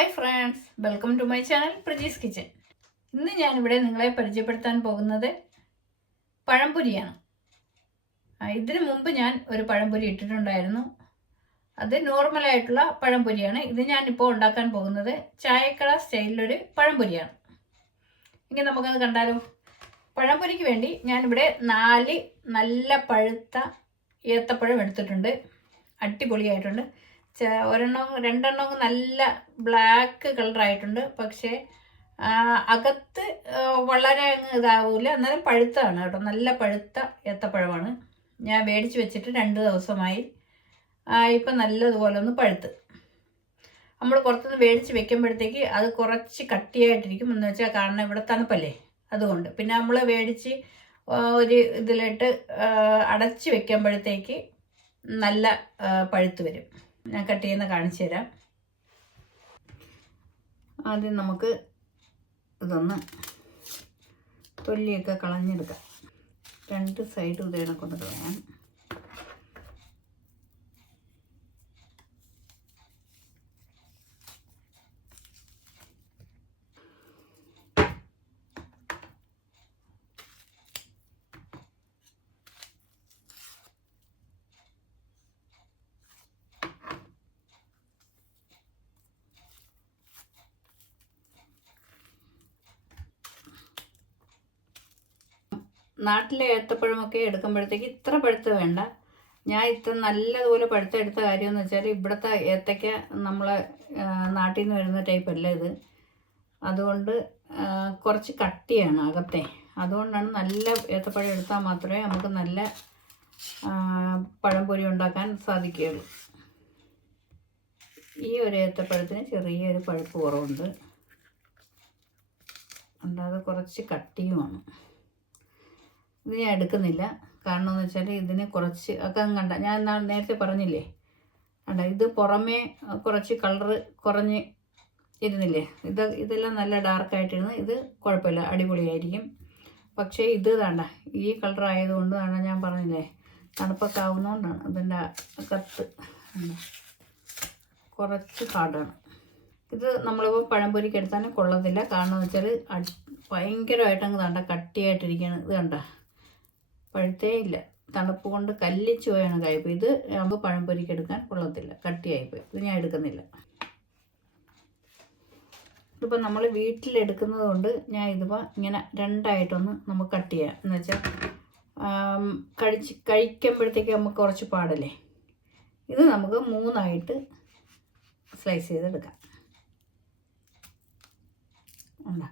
Hi friends welcome to my channel Prajee's kitchen ഇന്ന് ഞാനിവിടെ നിങ്ങളെ പരിചയപ്പെടുത്താൻ പോകുന്നത് പഴംപൊരിയാണ്. ഇതിന് മുമ്പ് ഞാൻ ഒരു പഴംപൊരി ഇട്ടിട്ടുണ്ടായിരുന്നു. അത് നോർമലായിട്ടുള്ള പഴംപൊരിയാണ്. ഇത് ഞാനിപ്പോൾ ഉണ്ടാക്കാൻ പോകുന്നത് ചായക്കട സ്റ്റൈലിലൊരു പഴംപൊരിയാണ്. ഇനി നമുക്കത് കണ്ടാലോ? പഴംപൊരിക്ക് വേണ്ടി ഞാനിവിടെ നാല് നല്ല പഴുത്ത ഏത്തപ്പഴം എടുത്തിട്ടുണ്ട്. അടിപൊളിയായിട്ടുണ്ട്. ഒരെണ്ണം രണ്ടെണ്ണം നല്ല ബ്ലാക്ക് കളറായിട്ടുണ്ട് പക്ഷേ അകത്ത് വളരെ അങ്ങ് ഇതാവില്ല എന്നാലും പഴുത്താണ് കേട്ടോ. നല്ല പഴുത്ത ഏത്തപ്പഴമാണ്. ഞാൻ മേടിച്ച് വെച്ചിട്ട് രണ്ട് ദിവസമായി. ഇപ്പം നല്ലതുപോലെ ഒന്ന് പഴുത്ത്. നമ്മൾ പുറത്തുനിന്ന് മേടിച്ച് വെക്കുമ്പോഴത്തേക്ക് അത് കുറച്ച് കട്ടിയായിട്ടിരിക്കും. എന്ന് വെച്ചാൽ കാരണം ഇവിടെ തണുപ്പല്ലേ? അതുകൊണ്ട്. പിന്നെ നമ്മൾ മേടിച്ച് ഒരു ഇതിലിട്ട് അടച്ച് വെക്കുമ്പോഴത്തേക്ക് നല്ല പഴുത്ത് വരും. ഞാൻ കട്ട് ചെയ്യുന്ന കാണിച്ചു തരാം. ആദ്യം നമുക്ക് ഇതൊന്ന് തൊല്ലിയൊക്കെ കളഞ്ഞെടുക്കാം. രണ്ട് സൈഡും ഇത് കണക്കൊന്ന് നാട്ടിലെ ഏത്തപ്പഴമൊക്കെ എടുക്കുമ്പോഴത്തേക്ക് ഇത്ര പഴുത്ത് വേണ്ട. ഞാൻ ഇത്ര നല്ലതുപോലെ പഴുത്തെടുത്ത കാര്യമെന്ന് വെച്ചാൽ ഇവിടുത്തെ ഏത്തയ്ക്ക നമ്മളെ നാട്ടിൽ നിന്ന് വരുന്ന ടൈപ്പ് അല്ല ഇത്. അതുകൊണ്ട് കുറച്ച് കട്ടിയാണ് അകത്തെ. അതുകൊണ്ടാണ് നല്ല ഏത്തപ്പഴം എടുത്താൽ മാത്രമേ നമുക്ക് നല്ല പഴംപൊരി ഉണ്ടാക്കാൻ സാധിക്കുകയുള്ളൂ. ഈ ഒരു ഏത്തപ്പഴത്തിന് ചെറിയൊരു പഴുപ്പ് കുറവുണ്ട്. അല്ലാതെ കുറച്ച് കട്ടിയുമാണ്. ഇത് ഞാൻ എടുക്കുന്നില്ല. കാരണം എന്ന് വെച്ചാൽ ഇതിന് കുറച്ച് ഒക്കെ കണ്ട. ഞാൻ നേരത്തെ പറഞ്ഞില്ലേ? കണ്ട? ഇത് പുറമേ കുറച്ച് കളറ് കുറഞ്ഞ് ഇരുന്നില്ലേ? ഇത് ഇതെല്ലാം നല്ല ഡാർക്കായിട്ടിരുന്ന് ഇത് കുഴപ്പമില്ല. അടിപൊളിയായിരിക്കും. പക്ഷേ ഇത് വേണ്ട ഈ കളർ ആയതുകൊണ്ട് വേണ്ട ഞാൻ പറഞ്ഞില്ലേ? തണുപ്പൊക്കെ ആവുന്നതുകൊണ്ടാണ് ഇതിന്റെ കത്ത്? കുറച്ച് ഹാർഡാണ് ഇത് നമ്മളിപ്പോൾ പഴംപൊരിക്ക് എടുത്താലും കൊള്ളത്തില്ല. കാരണം എന്ന് വെച്ചാൽ ഭയങ്കരമായിട്ടങ്ങ് തണ്ട കട്ടിയായിട്ടിരിക്കുകയാണ്. ഇത് കണ്ട? പഴുത്തേ ഇല്ല. തണുപ്പ് കൊണ്ട് കല്ലിച്ച് പോയാണ് കായ്പോയി ഇത് നമുക്ക് പഴംപൊരിക്ക് എടുക്കാൻ കൊള്ളത്തില്ല. കട്ടിയായിപ്പോയി ഇത് ഞാൻ എടുക്കുന്നില്ല. ഇതിപ്പോൾ നമ്മൾ വീട്ടിലെടുക്കുന്നത് കൊണ്ട് ഞാൻ ഇതിപ്പോൾ ഇങ്ങനെ രണ്ടായിട്ടൊന്ന് നമുക്ക് കട്ട് ചെയ്യാം. എന്ന് വെച്ചാൽ കഴിച്ച് കഴിക്കുമ്പോഴത്തേക്ക് നമുക്ക് കുറച്ച് പാടല്ലേ? ഇത് നമുക്ക് മൂന്നായിട്ട് സ്ലൈസ് ചെയ്തെടുക്കാം. ഉണ്ടോ?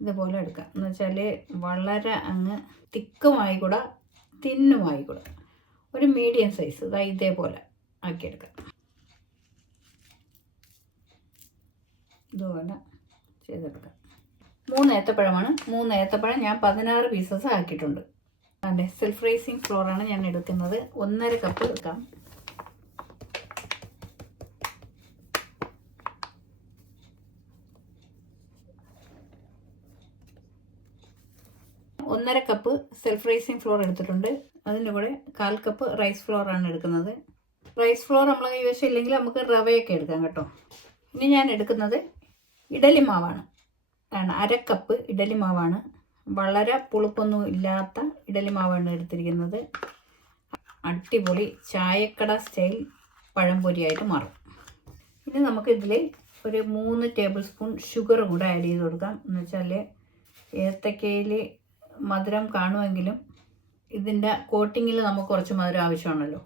ഇതുപോലെ എടുക്കുക എന്ന് വെച്ചാൽ വളരെ അങ്ങ് തിക്കുമായി കൂടെ തിന്നുമായി കൂടെ ഒരു മീഡിയം സൈസ് ഇതാ ഇതേപോലെ ആക്കിയെടുക്കാം. ഇതുപോലെ ചെയ്തെടുക്കാം. മൂന്ന് ഏത്തപ്പഴമാണ്. മൂന്ന് ഏത്തപ്പഴം ഞാൻ പതിനാറ് പീസസ് ആക്കിയിട്ടുണ്ട്. അതെ സെൽഫ് റൈസിങ് ഫ്ലോറാണ് ഞാൻ എടുക്കുന്നത്. ഒന്നര കപ്പ് എടുക്കാം. ഒന്നര കപ്പ് സെൽഫ് റൈസിങ് ഫ്ലോർ എടുത്തിട്ടുണ്ട്. അതിന്റെ കൂടെ കാൽ കപ്പ് റൈസ് ഫ്ലോർ ആണ് എടുക്കുന്നത്. റൈസ് ഫ്ലോർ നമ്മൾ കൈവശം ഇല്ലെങ്കിൽ നമുക്ക് റവയൊക്കെ എടുക്കാം കേട്ടോ. ഇനി ഞാൻ എടുക്കുന്നത് ഇഡലി മാവാണ്. ആണ് അര കപ്പ് ഇഡലി മാവാണ്. വളരെ പുളിപ്പൊന്നും ഇല്ലാത്ത ഇഡലി മാവാണ് എടുത്തിരിക്കുന്നത്. അടിപൊളി ചായക്കട സ്റ്റൈൽ പഴംപൊരിയായിട്ട് മാറും. ഇനി നമുക്കിതിൽ ഒരു മൂന്ന് ടേബിൾ സ്പൂൺ ഷുഗർ കൂടെ ആഡ് ചെയ്ത് കൊടുക്കാം. എന്ന് വെച്ചാൽ ഏത്തക്കയിൽ മധുരം കാണുമെങ്കിലും ഇതിന്റെ കോട്ടിങ്ങിൽ നമുക്ക് കുറച്ച് മധുരം ആവശ്യമാണല്ലോ.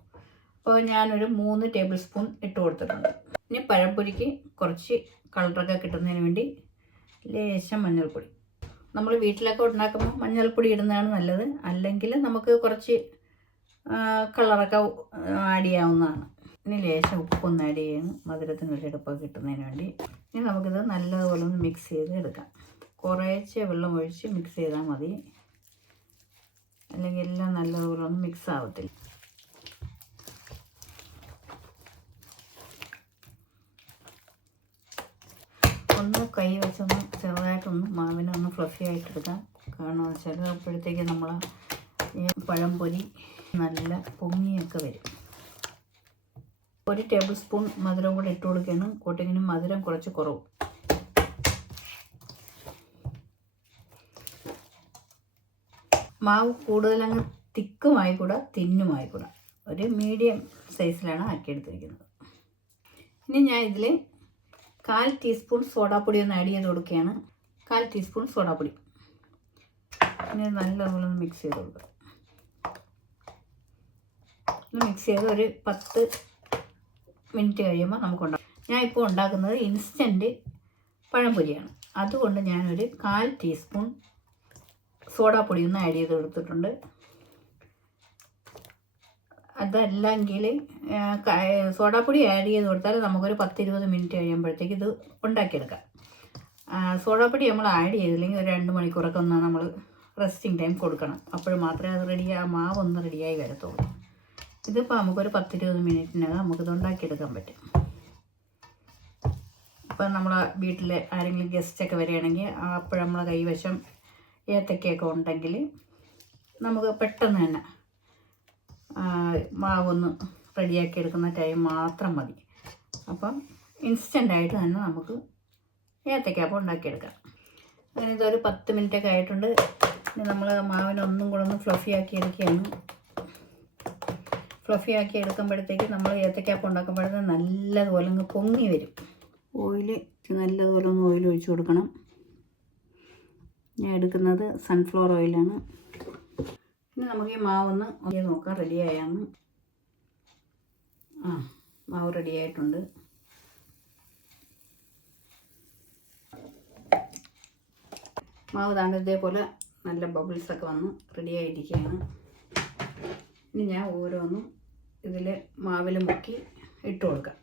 അപ്പോൾ ഞാനൊരു മൂന്ന് ടേബിൾ സ്പൂൺ ഇട്ട് കൊടുത്തിട്ടുണ്ട്. ഇനി പഴംപൊരിക്ക് കുറച്ച് കളറൊക്കെ കിട്ടുന്നതിന് വേണ്ടി ലേശം മഞ്ഞൾപ്പൊടി. നമ്മൾ വീട്ടിലൊക്കെ ഉണ്ടാക്കുമ്പോൾ മഞ്ഞൾപ്പൊടി ഇടുന്നതാണ് നല്ലത്. അല്ലെങ്കിൽ നമുക്ക് കുറച്ച് കളറൊക്കെ ആഡ് ചെയ്യാവുന്നതാണ്. ഇനി ലേശം ഉപ്പൊന്ന് ആഡ് ചെയ്യുന്നു മധുരത്തിന് ഒരു എടുപ്പൊക്കെ കിട്ടുന്നതിന് വേണ്ടി ഇനി നമുക്കിത് നല്ലതുപോലെ ഒന്ന് മിക്സ് ചെയ്ത് എടുക്കാം കുറേശ്ശെ വെള്ളം ഒഴിച്ച് മിക്സ് ചെയ്താൽ മതി. അല്ലെങ്കിൽ എല്ലാം നല്ലതുപോലെ ഒന്നും മിക്സ് ആവത്തില്ല. ഒന്ന് കൈ വെച്ചൊന്ന് ചെറുതായിട്ടൊന്ന് മാവിനെ ഒന്ന് ഫ്ലഫി ആയിട്ട് എടുക്കാം കാരണം വെച്ചാൽ അപ്പോഴത്തേക്ക് നമ്മൾ പഴംപൊരി നല്ല പൊങ്ങിയൊക്കെ വരും. ഒരു ടേബിൾ സ്പൂൺ മധുരം കൂടെ ഇട്ട് കൊടുക്കുകയാണ് കോട്ടിങ്ങിന് മധുരം കുറച്ച് കുറവ്. മാവ് കൂടുതലങ്ങ് തിന്നുമായി കൂട ഒരു മീഡിയം സൈസിലാണ് ആക്കിയെടുത്തിരിക്കുന്നത്. ഇനി ഞാൻ ഇതിൽ കാൽ ടീസ്പൂൺ സോഡാപ്പൊടി ഒന്ന് ആഡ് ചെയ്ത് കൊടുക്കുകയാണ്. കാൽ ടീസ്പൂൺ സോഡാപ്പൊടി. ഇനി നല്ലതുപോലെ ഒന്ന് മിക്സ് ചെയ്ത് കൊടുക്കുക ഒന്ന് മിക്സ് ചെയ്ത് ഒരു പത്ത് മിനിറ്റ് കഴിയുമ്പോൾ നമുക്ക് ഉണ്ടാക്കാം ഞാൻ ഇപ്പോൾ ഉണ്ടാക്കുന്നത് ഇൻസ്റ്റന്റ് പഴംപൊരിയാണ്. അതുകൊണ്ട് ഞാനൊരു കാൽ ടീസ്പൂൺ സോഡാപ്പൊടി ഒന്ന് ആഡ് ചെയ്ത് കൊടുത്തിട്ടുണ്ട്. അതല്ലെങ്കിൽ സോഡാപ്പൊടി ആഡ് ചെയ്ത് കൊടുത്താൽ നമുക്കൊരു പത്തിരുപത് മിനിറ്റ് കഴിയുമ്പോഴത്തേക്ക് ഇത് ഉണ്ടാക്കിയെടുക്കാം. സോഡാപ്പൊടി നമ്മൾ ആഡ് ചെയ്തില്ലെങ്കിൽ ഒരു രണ്ട് മണിക്കൂറൊക്കെ ഒന്ന് നമ്മൾ റെസ്റ്റിംഗ് ടൈം കൊടുക്കണം. അപ്പോൾ മാത്രമേ അത് റെഡി ആ മാവ് ഒന്ന് റെഡിയായി വരത്തുള്ളൂ. ഇതിപ്പോൾ നമുക്കൊരു പത്തിരുപത് മിനിറ്റിനകം നമുക്കിത് ഉണ്ടാക്കിയെടുക്കാൻ പറ്റും. ഇപ്പം നമ്മളെ വീട്ടിൽ ആരെങ്കിലും ഗസ്റ്റൊക്കെ വരികയാണെങ്കിൽ അപ്പോൾ നമ്മളെ കൈവശം ഏത്തക്കയൊക്കെ ഉണ്ടെങ്കിൽ നമുക്ക് പെട്ടെന്ന് തന്നെ മാവൊന്ന് റെഡിയാക്കി എടുക്കുന്ന ടൈം മാത്രം മതി. അപ്പം ഇൻസ്റ്റന്റായിട്ട് തന്നെ നമുക്ക് ഏത്തക്ക ഏത്തക്കാപ്പം ഉണ്ടാക്കിയെടുക്കാം. അങ്ങനെ ഇതൊരു പത്ത് മിനിറ്റൊക്കെ ആയിട്ടുണ്ട്. ഇനി നമ്മൾ മാവിനെ ഒന്നും കൂടെ ഒന്ന് ഫ്ലഫി ആക്കി എടുക്കുകയാണ്. ഫ്ലഫി ആക്കി എടുക്കുമ്പോഴത്തേക്ക് നമ്മൾ ഏത്തക്കാപ്പം ഉണ്ടാക്കുമ്പോഴത്തേക്ക് നല്ലതുപോലെ അങ്ങ് പൊങ്ങി വരും. ഓയിൽ നല്ലതുപോലെ ഒന്ന് ഓയിൽ ഒഴിച്ചു കൊടുക്കണം. ഞാൻ എടുക്കുന്നത് സൺഫ്ലവർ ഓയിലാണ് ഇനി നമുക്ക് ഈ മാവൊന്ന് ഒന്ന് നോക്കാം. റെഡിയായാണ് ആ മാവ് റെഡി ആയിട്ടുണ്ട്. മാവ് താണ്ട് ഇതേപോലെ നല്ല ബബിൾസൊക്കെ വന്ന് റെഡി ആയിരിക്കുകയാണ്. ഇനി ഞാൻ ഓരോന്നും ഇതിൽ മാവിൽ മുക്കി ഇട്ട് കൊടുക്കാം.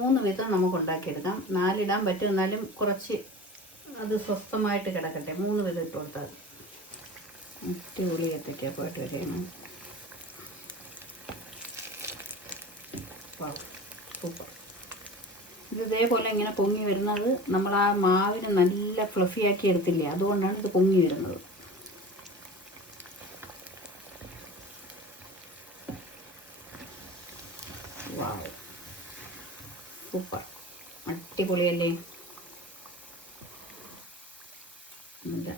മൂന്ന് വിധം നമുക്ക് ഉണ്ടാക്കിയെടുക്കാം നാലിടാൻ പറ്റും എന്നാലും കുറച്ച് അത് സ്വസ്ഥമായിട്ട് കിടക്കട്ടെ. മൂന്ന് വിധം ഇട്ട് കൊടുത്താൽ അടിപൊളി പോയിട്ട് വരെയാണ് സൂപ്പർ. ഇത് ഇതേപോലെ ഇങ്ങനെ പൊങ്ങി വരുന്നത് നമ്മൾ ആ മാവിന് നല്ല ഫ്ലഫിയാക്കി എടുത്തില്ലേ അതുകൊണ്ടാണ് ഇത് പൊങ്ങി വരുന്നത്. സൂപ്പർ. അടിപൊളിയല്ലേ? നല്ല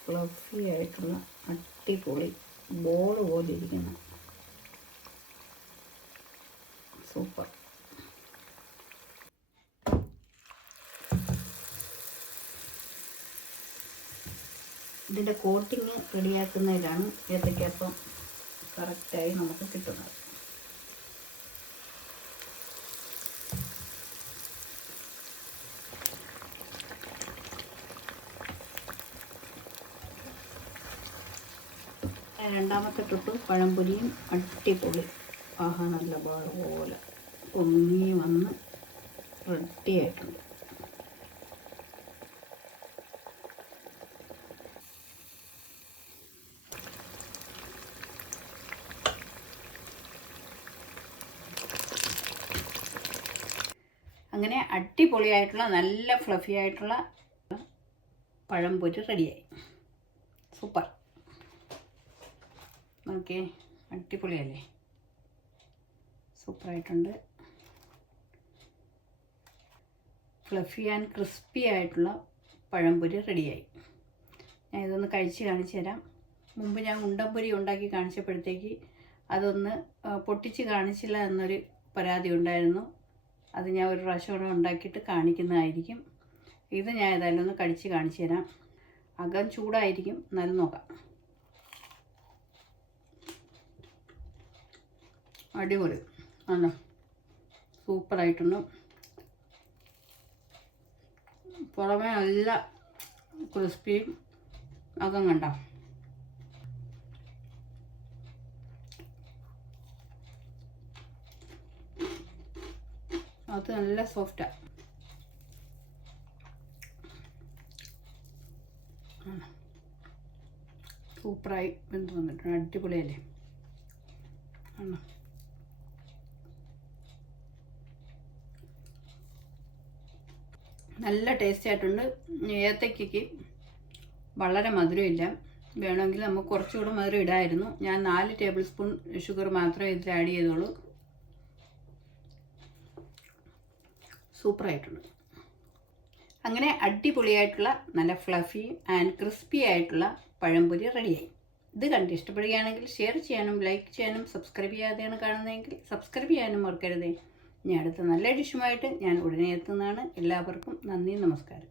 ഫ്ലഫി ആയിട്ടുള്ള അടിപൊളി ബോൾ പോലെ ഇരിക്കുന്ന. സൂപ്പർ. ഇതിന്റെ കോട്ടിങ് റെഡിയാക്കുന്നതിലാണ് ഏത്തയ്ക്കപ്പം കറക്റ്റായി നമുക്ക് കിട്ടുന്നത്. രണ്ടാമത്തെ ട്രിപ്പ് പഴംപൊരിയും അട്ടിപ്പൊളി ആഹാ നല്ല പാട് പോലെ പൊങ്ങി വന്ന് റെഡിയായിട്ടുണ്ട് അങ്ങനെ അടിപൊളിയായിട്ടുള്ള നല്ല ഫ്ലഫി ആയിട്ടുള്ള പഴംപൊരി റെഡിയായി സൂപ്പർ ഓക്കെ അടിപൊളിയല്ലേ? സൂപ്പറായിട്ടുണ്ട്. ഫ്ലഫി ആൻഡ് ക്രിസ്പി ആയിട്ടുള്ള പഴംപൊരി റെഡിയായി. ഞാൻ ഇതൊന്ന് കഴിച്ച് കാണിച്ചു തരാം. മുമ്പ് ഞാൻ ഉണ്ടംപൊരി ഉണ്ടാക്കി കാണിച്ചപ്പോഴത്തേക്ക് അതൊന്ന് പൊട്ടിച്ച് കാണിച്ചില്ല എന്നൊരു പരാതി ഉണ്ടായിരുന്നു. അത് ഞാൻ ഒരു പ്രാവശ്യം കൂടെ ഉണ്ടാക്കിയിട്ട് കാണിക്കുന്നതായിരിക്കും. ഇത് ഞാൻ ഏതായാലും ഒന്ന് കഴിച്ച് കാണിച്ചു തരാം. അകം ചൂടായിരിക്കും. എന്നാലും നോക്കാം. അടിപൊളി. അല്ല സൂപ്പറായിട്ടുണ്ട് പുറമേ നല്ല ക്രിസ്പിയും അകം കണ്ട? അത് നല്ല സോഫ്റ്റാ സൂപ്പറായി വെന്ത് വന്നിട്ടുണ്ട്. അടിപൊളിയല്ലേ? ആണോ? നല്ല ടേസ്റ്റ് ആയിട്ടുണ്ട്. ഏത്തയ്ക്കയ്ക്ക് വളരെ മധുരമില്ല. വേണമെങ്കിൽ നമുക്ക് കുറച്ചുകൂടെ മധുരം ഇടായിരുന്നു. ഞാൻ നാല് ടേബിൾ സ്പൂൺ ഷുഗർ മാത്രമേ ഇതിൽ ആഡ് ചെയ്തുള്ളൂ. സൂപ്പറായിട്ടുണ്ട്. അങ്ങനെ അടിപൊളിയായിട്ടുള്ള നല്ല ഫ്ലഫി ആൻഡ് ക്രിസ്പി ആയിട്ടുള്ള പഴംപൊരി റെഡിയായി. ഇത് കണ്ട് ഇഷ്ടപ്പെടുകയാണെങ്കിൽ ഷെയർ ചെയ്യാനും ലൈക്ക് ചെയ്യാനും സബ്സ്ക്രൈബ് ചെയ്യാതെയാണ് കാണുന്നതെങ്കിൽ സബ്സ്ക്രൈബ് ചെയ്യാനും മറക്കരുതേ. ഇനി അടുത്ത നല്ല ഡിഷുമായിട്ട് ഞാൻ ഉടനെ എത്തുന്നതാണ്. എല്ലാവർക്കും നന്ദി നമസ്കാരം.